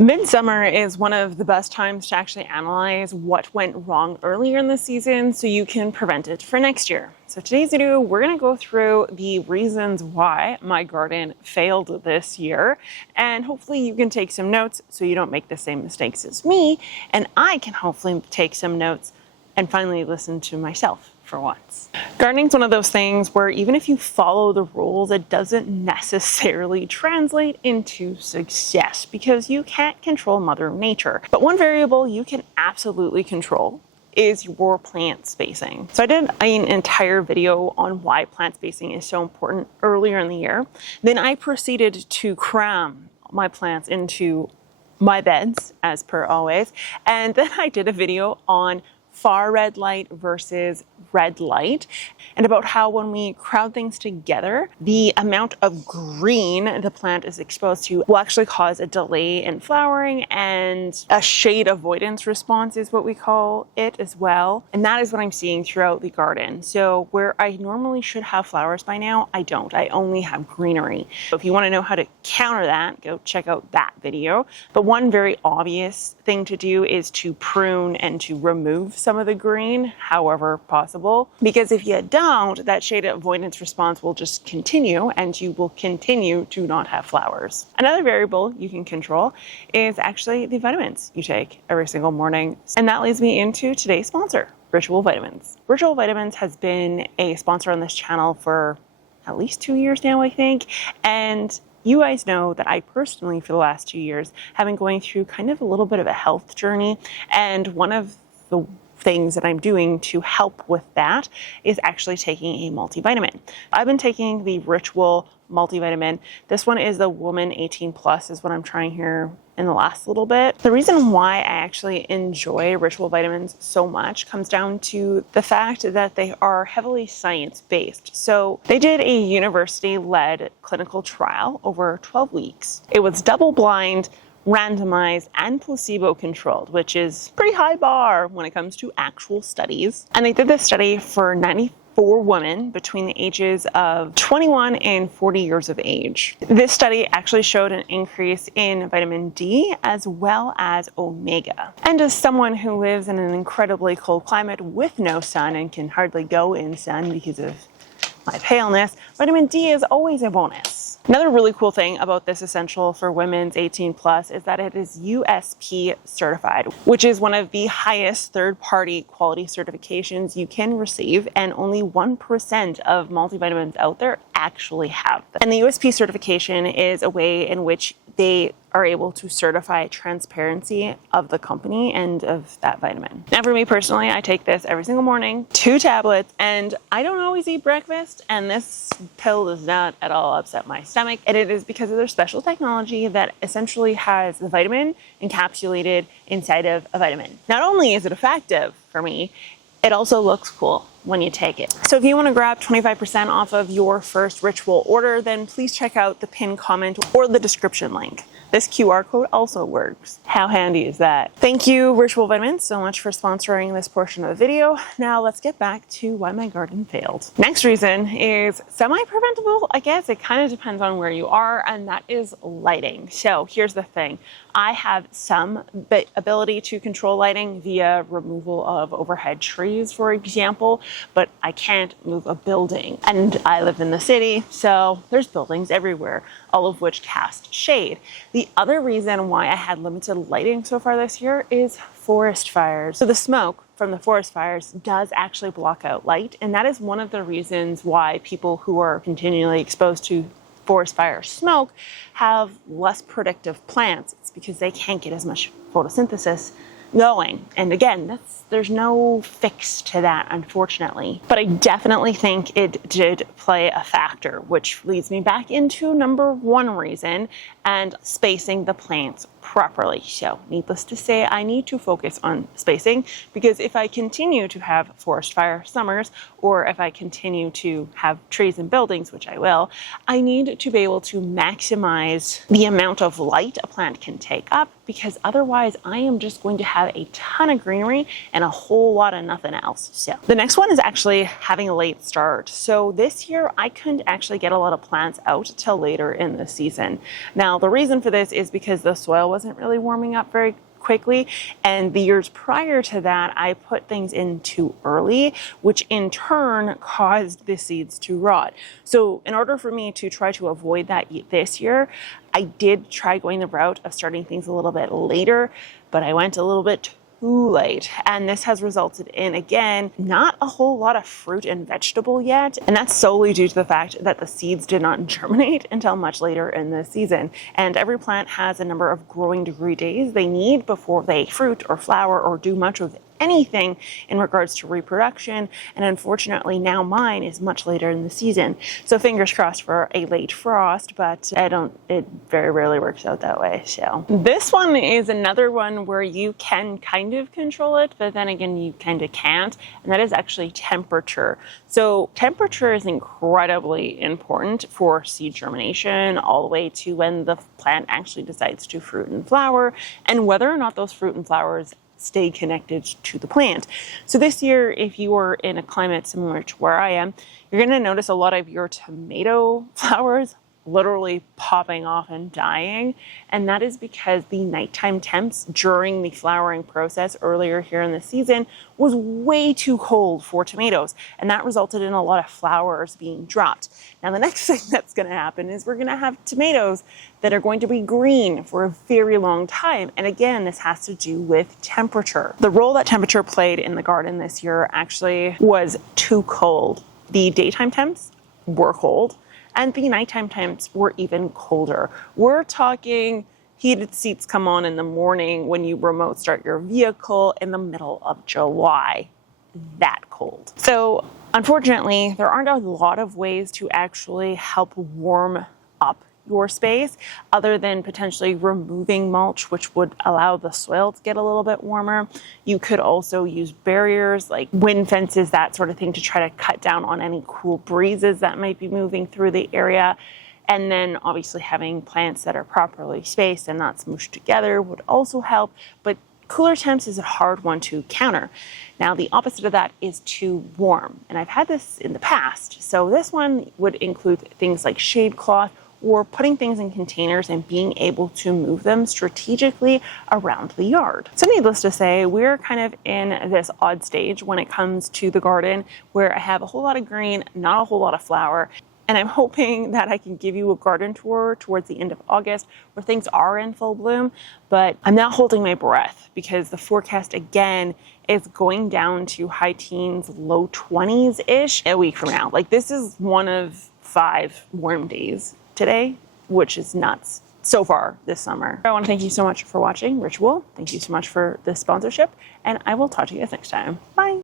Midsummer is one of the best times to actually analyze what went wrong earlier in the season so you can prevent it for next year. So today's video, we're going to go through the reasons why my garden failed this year, and hopefully you can take some notes so you don't make the same mistakes as me, and I can hopefully take some notes and finally listen to myself for once. Gardening is one of those things where even if you follow the rules, it doesn't necessarily translate into success because you can't control Mother Nature. But one variable you can absolutely control is your plant spacing. So I did an entire video on why plant spacing is so important earlier in the year. Then I proceeded to cram my plants into my beds, as per always. And then I did a video on far red light versus red light, and about how when we crowd things together, the amount of green the plant is exposed to will actually cause a delay in flowering, and a shade avoidance response is what we call it as well. And that is what I'm seeing throughout the garden. So where I normally should have flowers by now, I don't. I only have greenery. So if you want to know how to counter that, go check out that video. But one very obvious thing to do is to prune and to remove some of the green, however possible, because if you don't, that shade avoidance response will just continue and you will continue to not have flowers. Another variable you can control is actually the vitamins you take every single morning. And that leads me into today's sponsor, Ritual Vitamins. Ritual Vitamins has been a sponsor on this channel for at least 2 years now, I think. And you guys know that I personally, for the last 2 years, have been going through kind of a little bit of a health journey. And one of the things that I'm doing to help with that is actually taking a multivitamin. I've been taking the Ritual multivitamin. This one is the Woman 18 Plus is what I'm trying here in the last little bit. The reason why I actually enjoy Ritual vitamins so much comes down to the fact that they are heavily science-based. So they did a university-led clinical trial over 12 weeks. It was double-blind, randomized, and placebo-controlled, which is a pretty high bar when it comes to actual studies. And they did this study for 94 women between the ages of 21 and 40 years of age. This study actually showed an increase in vitamin D as well as omega. And as someone who lives in an incredibly cold climate with no sun and can hardly go in sun because of my paleness, vitamin D is always a bonus. Another really cool thing about this essential for women's 18 plus is that it is USP certified, which is one of the highest third-party quality certifications you can receive, and only 1% of multivitamins out there actually have them. And the USP certification is a way in which they are able to certify transparency of the company and of that vitamin. Now for me personally, I take this every single morning, 2 tablets, and I don't always eat breakfast, and this pill does not at all upset my stomach. And it is because of their special technology that essentially has the vitamin encapsulated inside of a vitamin. Not only is it effective for me, it also looks cool when you take it. So if you want to grab 25% off of your first Ritual order, then please check out the pinned comment or the description link. This QR code also works. How handy is that? Thank you, Ritual Vitamins, so much for sponsoring this portion of the video. Now let's get back to why my garden failed. Next reason is semi-preventable. I guess it kind of depends on where you are, and that is lighting. So here's the thing. I have some ability to control lighting via removal of overhead trees, for example, but I can't move a building. And I live in the city, so there's buildings everywhere, all of which cast shade. The other reason why I had limited lighting so far this year is forest fires. So the smoke from the forest fires does actually block out light, and that is one of the reasons why people who are continually exposed to forest fire smoke have less productive plants. It's because they can't get as much photosynthesis going. And again, there's no fix to that, unfortunately. But I definitely think it did play a factor, which leads me back into number 1 reason, and spacing the plants properly. So needless to say, I need to focus on spacing, because if I continue to have forest fire summers, or if I continue to have trees and buildings, which I will, I need to be able to maximize the amount of light a plant can take up, because otherwise I am just going to have a ton of greenery and a whole lot of nothing else. So the next one is actually having a late start. So this year I couldn't actually get a lot of plants out till later in the season. Now the reason for this is because the soil soil wasn't really warming up very quickly. And the years prior to that, I put things in too early, which in turn caused the seeds to rot. So in order for me to try to avoid that this year, I did try going the route of starting things a little bit later, but I went a little bit too late. And this has resulted in, again, not a whole lot of fruit and vegetable yet. And that's solely due to the fact that the seeds did not germinate until much later in the season. And every plant has a number of growing degree days they need before they fruit or flower or do much of anything in regards to reproduction. And unfortunately now mine is much later in the season. So fingers crossed for a late frost, but it very rarely works out that way. So this one is another one where you can kind of control it, but then again, you kind of can't. And that is actually temperature. So temperature is incredibly important for seed germination all the way to when the plant actually decides to fruit and flower, and whether or not those fruit and flowers stay connected to the plant. So this year, if you are in a climate similar to where I am, you're going to notice a lot of your tomato flowers literally popping off and dying. And that is because the nighttime temps during the flowering process earlier here in the season was way too cold for tomatoes. And that resulted in a lot of flowers being dropped. Now, the next thing that's going to happen is we're going to have tomatoes that are going to be green for a very long time. And again, this has to do with temperature. The role that temperature played in the garden this year actually was too cold. The daytime temps were cold, and the nighttime temps were even colder. We're talking heated seats come on in the morning when you remote start your vehicle in the middle of July. That cold. So unfortunately, there aren't a lot of ways to actually help warm up your space other than potentially removing mulch, which would allow the soil to get a little bit warmer. You could also use barriers like wind fences, that sort of thing, to try to cut down on any cool breezes that might be moving through the area. And then obviously having plants that are properly spaced and not smooshed together would also help. But cooler temps is a hard one to counter. Now, the opposite of that is too warm. And I've had this in the past. So this one would include things like shade cloth, or putting things in containers and being able to move them strategically around the yard. So needless to say, we're kind of in this odd stage when it comes to the garden where I have a whole lot of green, not a whole lot of flower. And I'm hoping that I can give you a garden tour towards the end of August where things are in full bloom, but I'm not holding my breath because the forecast again is going down to high teens, low 20s-ish a week from now. Like, this is one of 5 warm days today, which is nuts so far this summer. I want to thank you so much for watching Ritual. Thank you so much for the sponsorship, and I will talk to you guys next time. Bye.